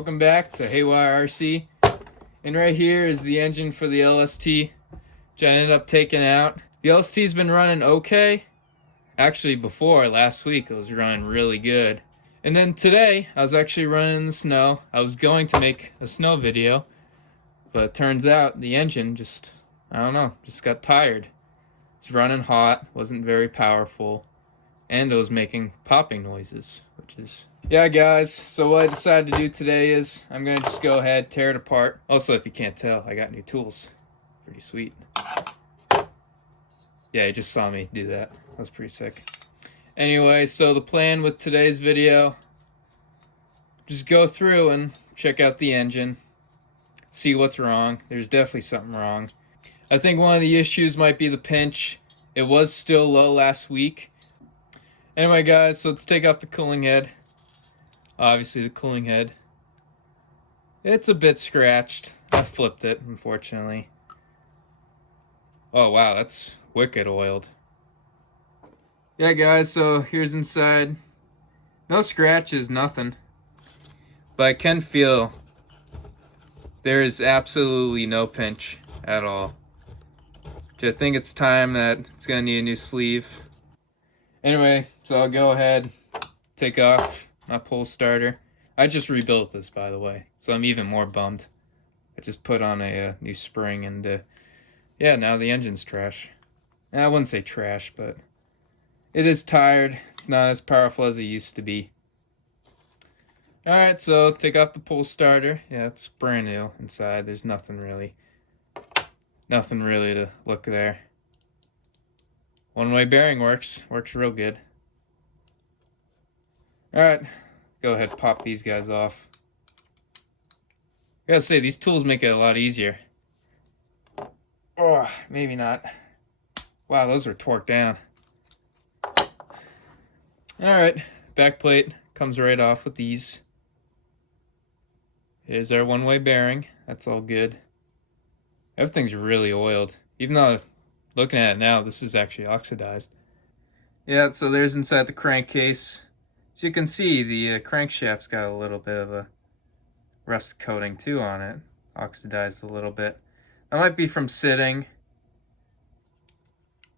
welcome back to Haywire RC. And right here is the engine for the HelLST, which I ended up taking out. The HelLST's been running okay. Actually, before, last week, it was running really good. And then today, I was actually running in the snow. I was going to make a snow video, but it turns out the engine just, I don't know, just got tired. It's running hot, wasn't very powerful, and it was making popping noises, which is... Yeah, guys, so what I decided to do today is I'm going to just go ahead, tear it apart. Also, if you can't tell, I got new tools. Pretty sweet. Yeah, you just saw me do that. That was pretty sick. Anyway, so the plan with today's video, just go through and check out the engine, see what's wrong. There's definitely something wrong. I think one of the issues might be the pinch. It was still low last week. Anyway, guys, so let's take off the cooling head. Obviously, the cooling head. It's a bit scratched. I flipped it, unfortunately. Oh, wow, that's wicked oiled. Yeah, guys, so here's inside. No scratches, nothing. But I can feel there is absolutely no pinch at all. I think it's time that it's going to need a new sleeve. Anyway, so I'll go ahead, take off my pull starter. I just rebuilt this, by the way, so I'm even more bummed. I just put on a new spring, and yeah, now the engine's trash. I wouldn't say trash, but it is tired. It's not as powerful as it used to be. Alright, so take off the pull starter. Yeah, it's brand new inside. There's nothing really to look there. One-way bearing works real good. Alright, go ahead, pop these guys off. I gotta say, these tools make it a lot easier. Oh, maybe not. Wow, those are torqued down. Alright, back plate comes right off with these. Here's our one-way bearing. That's all good. Everything's really oiled. Even though, looking at it now, this is actually oxidized. Yeah, so there's inside the crankcase. As you can see, the crankshaft's got a little bit of a rust coating too on it. Oxidized a little bit. That might be from sitting.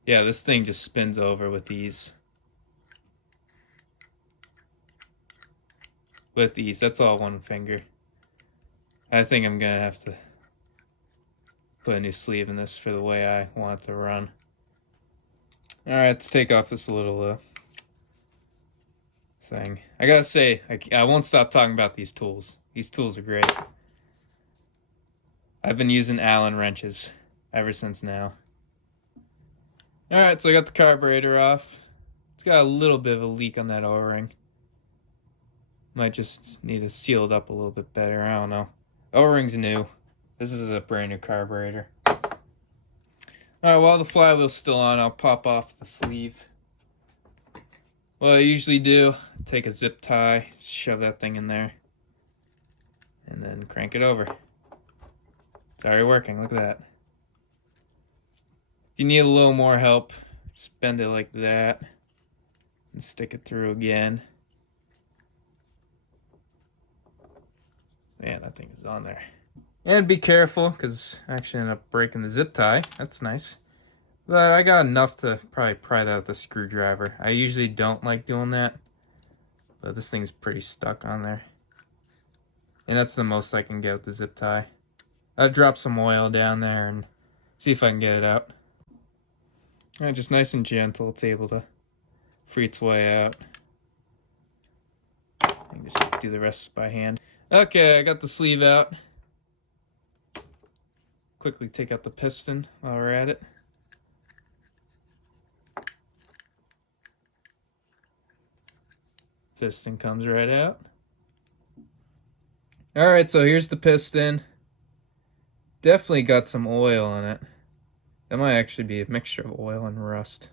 Yeah, this thing just spins over with ease. With ease, that's all one finger. I think I'm gonna have to put a new sleeve in this for the way I want it to run. Alright, let's take off this little thing. I gotta say, I won't stop talking about these tools. These tools are great. I've been using Allen wrenches ever since now. Alright, so I got the carburetor off. It's got a little bit of a leak on that O-ring. Might just need to seal it up a little bit better, I don't know. O-ring's new. This is a brand new carburetor. Alright, while the flywheel's still on, I'll pop off the sleeve. What I usually do, take a zip tie, shove that thing in there, and then crank it over. It's already working, look at that. If you need a little more help, just bend it like that, and stick it through again. Man, that thing is on there. And be careful, because I actually ended up breaking the zip tie. That's nice. But I got enough to probably pry that out with a screwdriver. I usually don't like doing that, but this thing's pretty stuck on there. And that's the most I can get with the zip tie. I'll drop some oil down there and see if I can get it out. And just nice and gentle, it's able to free its way out. I can just do the rest by hand. Okay, I got the sleeve out. Quickly take out the piston while we're at it. Piston comes right out. Alright, so here's the piston. Definitely got some oil in it. That might actually be a mixture of oil and rust.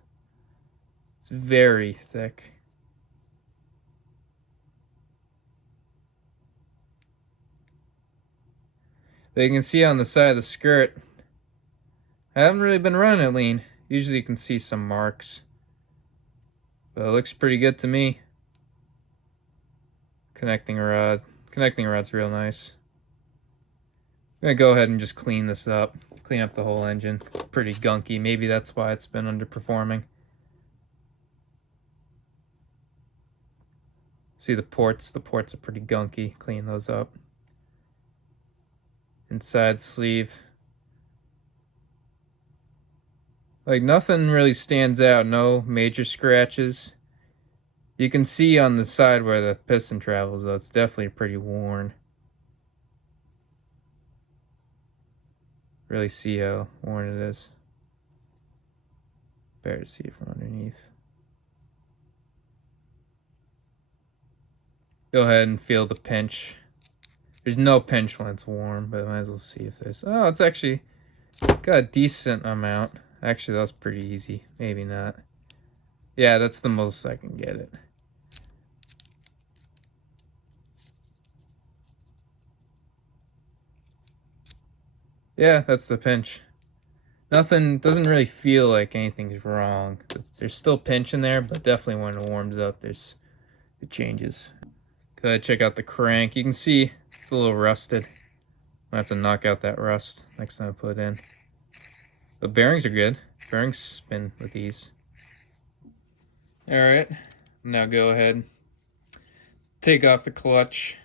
It's very thick. But you can see on the side of the skirt, I haven't really been running it lean. Usually you can see some marks. But it looks pretty good to me. Connecting rod Connecting rod's real nice. I'm gonna go ahead and just clean this up. Clean up the whole engine. It's pretty gunky. Maybe that's why it's been underperforming. See the ports? The ports are pretty gunky. Clean those up. Inside sleeve. Like, nothing really stands out. No major scratches. You can see on the side where the piston travels, though. It's definitely pretty worn. Really see how worn it is. Better to see it from underneath. Go ahead and feel the pinch. There's no pinch when it's warm, but I might as well see if there's... Oh, it's actually got a decent amount. Actually, that's pretty easy. Maybe not. Yeah, that's the most I can get it. Yeah, that's the pinch. Nothing, doesn't really feel like anything's wrong. There's still pinch in there, but definitely when it warms up, it changes. Go ahead, check out the crank. You can see it's a little rusted. I have to knock out that rust next time I put it in. The bearings are good. Bearings spin with ease. Alright, now go ahead. Take off the clutch.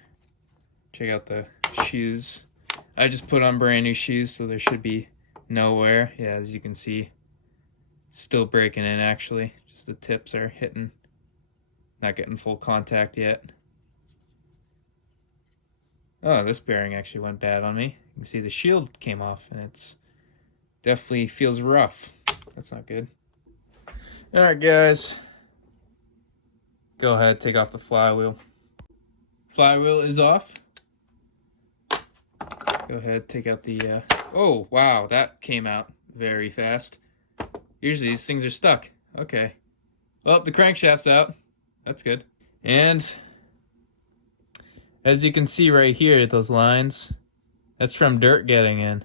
Check out the shoes. I just put on brand new shoes, so there should be no wear. Yeah, as you can see, still breaking in actually. Just the tips are hitting, not getting full contact yet. Oh, this bearing actually went bad on me. You can see the shield came off, and it's definitely feels rough. That's not good. Alright guys, go ahead, take off the flywheel. Flywheel is off. Go ahead, take out the, oh, wow, that came out very fast. Usually these things are stuck. Okay. Well, the crankshaft's out. That's good. And as you can see right here, those lines, that's from dirt getting in.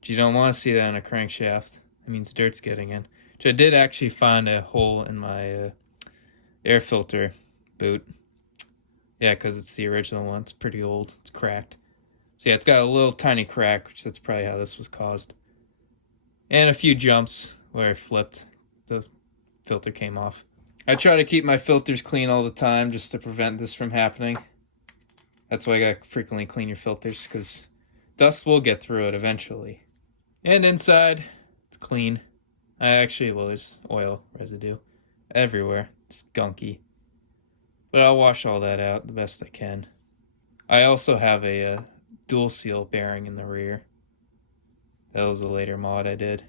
But you don't want to see that on a crankshaft. It means dirt's getting in. Which I did actually find a hole in my air filter boot. Yeah, because it's the original one. It's pretty old. It's cracked. So yeah, it's got a little tiny crack, which that's probably how this was caused. And a few jumps where it flipped. The filter came off. I try to keep my filters clean all the time just to prevent this from happening. That's why I gotta frequently clean your filters, because dust will get through it eventually. And inside, it's clean. Well, there's oil residue everywhere. It's gunky. But I'll wash all that out the best I can. I also have a dual seal bearing in the rear. That was a later mod I did.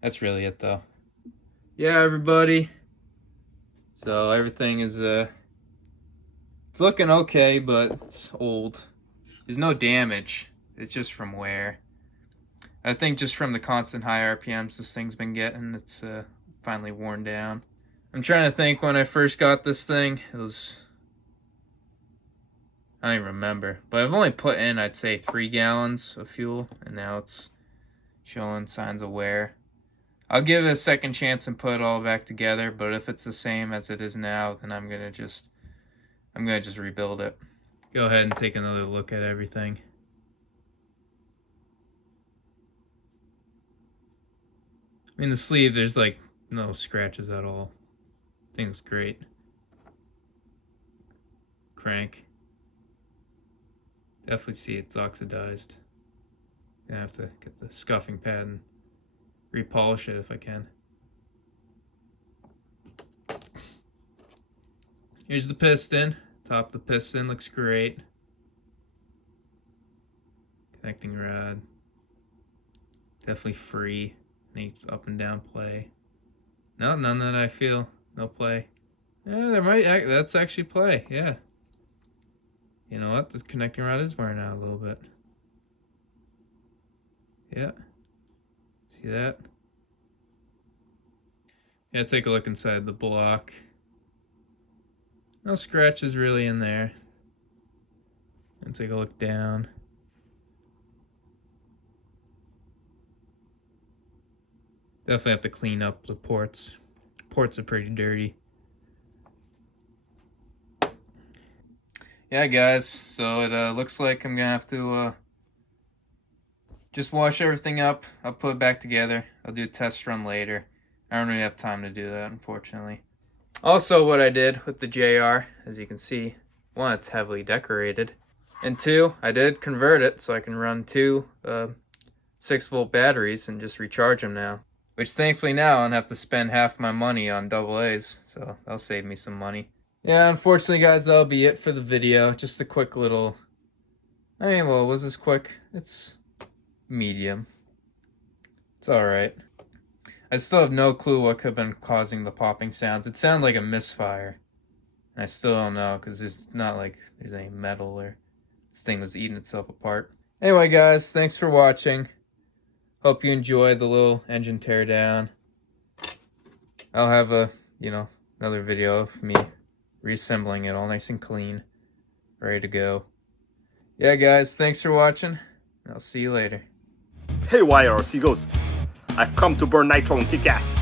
That's really it though. Yeah, everybody. So everything is it's looking okay, but it's old. There's no damage. It's just from wear. I think just from the constant high RPMs this thing's been getting, it's finally worn down. I'm trying to think when I first got this thing. It was... I don't even remember. But I've only put in, I'd say, 3 gallons of fuel. And now it's showing signs of wear. I'll give it a second chance and put it all back together. But if it's the same as it is now, then I'm gonna just rebuild it. Go ahead and take another look at everything. I mean, the sleeve, there's like no scratches at all. Thing's great. Crank. Definitely see it's oxidized. Gonna have to get the scuffing pad and repolish it if I can. Here's the piston. Top of the piston looks great. Connecting rod. Definitely free. Needs up and down play. No, none that I feel. No play. Yeah, that's actually play, yeah. You know what? This connecting rod is wearing out a little bit. Yeah. See that? Yeah, take a look inside the block. No scratches really in there. And take a look down. Definitely have to clean up the ports. Ports are pretty dirty. yeah, guys, so it looks like I'm gonna have to just wash everything up. I'll put it back together. I'll do a test run later. I don't really have time to do that, unfortunately. Also, what I did with the JR, as you can see, one, it's heavily decorated, and two, I did convert it so I can run two 6-volt batteries and just recharge them now. Which thankfully now I don't have to spend half my money on AA's, so that'll save me some money. Yeah, unfortunately, guys, that'll be it for the video. Just a quick little... I mean, well, was this quick? It's medium. It's alright. I still have no clue what could have been causing the popping sounds. It sounded like a misfire. And I still don't know, because it's not like there's any metal or this thing was eating itself apart. Anyway, guys, thanks for watching. Hope you enjoyed the little engine teardown. I'll have another video of me reassembling it all nice and clean. Ready to go. Yeah, guys, thanks for watching. I'll see you later. Hey, HelLST goes. I've come to burn nitro and kick ass.